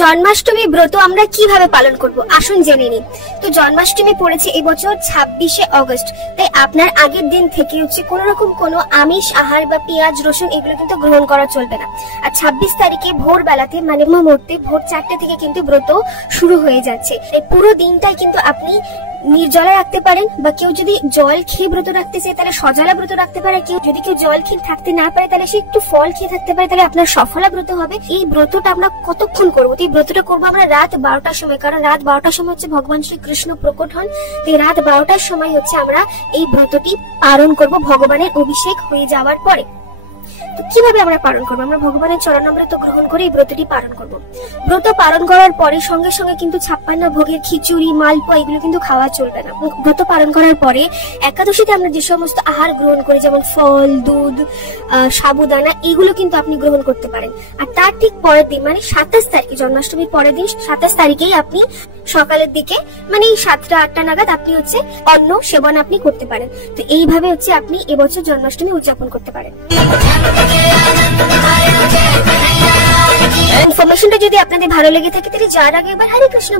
জন্মাষ্টমী ব্রত আমরা কিভাবে পালন করব আসুন জেনে নিই। তো জন্মাষ্টমী পড়েছে এবছর 26শে অগস্ট, তাই আপনার আগের দিন থেকে কোনো রকম কোনো আমিষ আহার বা পেঁয়াজ রসুন এগুলো কিন্তু গ্রহণ করা চলবে না। আর 26 তারিখে ভোর বেলাতে মানে মুহূর্তে ভোর 4টে থেকে কিন্তু ব্রত শুরু হয়ে যাচ্ছে। এই পুরো দিনটাই কিন্তু আপনি নির্জলা রাখতে পারেন, বা কেউ যদি জল খেয়ে ব্রত রাখতে চায় তাহলে সজলা ব্রত রাখতে পারে। কেউ জল খেয়ে থাকতে না পারে তাহলে সে একটু ফল খেয়ে থাকতে পারে, তাহলে আপনার সফলা ব্রত হবে। এই ব্রতটা আমরা কতক্ষণ করবো? এই ব্রতটা করবো আমরা রাত 12টার সময়, কারণ রাত 12টার সময় হচ্ছে ভগবান শ্রীকৃষ্ণ প্রকট হন। এই রাত 12টার সময় হচ্ছে আমরা এই ব্রতটি পালন করব ভগবানের অভিষেক হয়ে যাওয়ার পরে। তো কিভাবে আমরা পালন করবো? আমরা ভগবানের চরণামৃত গ্রহণ করে এই ব্রতটি পালন করব। ব্রত পালন করার পরে সঙ্গে সঙ্গে কিন্তু 56 ভোগের খিচুড়ি মালপোয়া এগুলো কিন্তু খাওয়া চলবে না। ব্রত পালন করার পরে একাদশীতে আমরা যে সমস্ত আহার গ্রহণ করি, যেমন ফল, দুধ, সাবুদানা, এগুলো কিন্তু আপনি গ্রহণ করতে পারেন। আর তার ঠিক পরের দিন মানে 27 তারিখে, জন্মাষ্টমীর পরের দিন 27 তারিখেই আপনি সকালের দিকে মানে 7টা-8টা নাগাদ আপনি অন্ন সেবন আপনি করতে পারেন। তো এইভাবে আপনি এবছর জন্মাষ্টমী উদযাপন করতে পারেন। ইনফরমেশনটা যদি আপনাদের ভালো লেগে থাকে তাহলে যার আগে এবার হরে কৃষ্ণ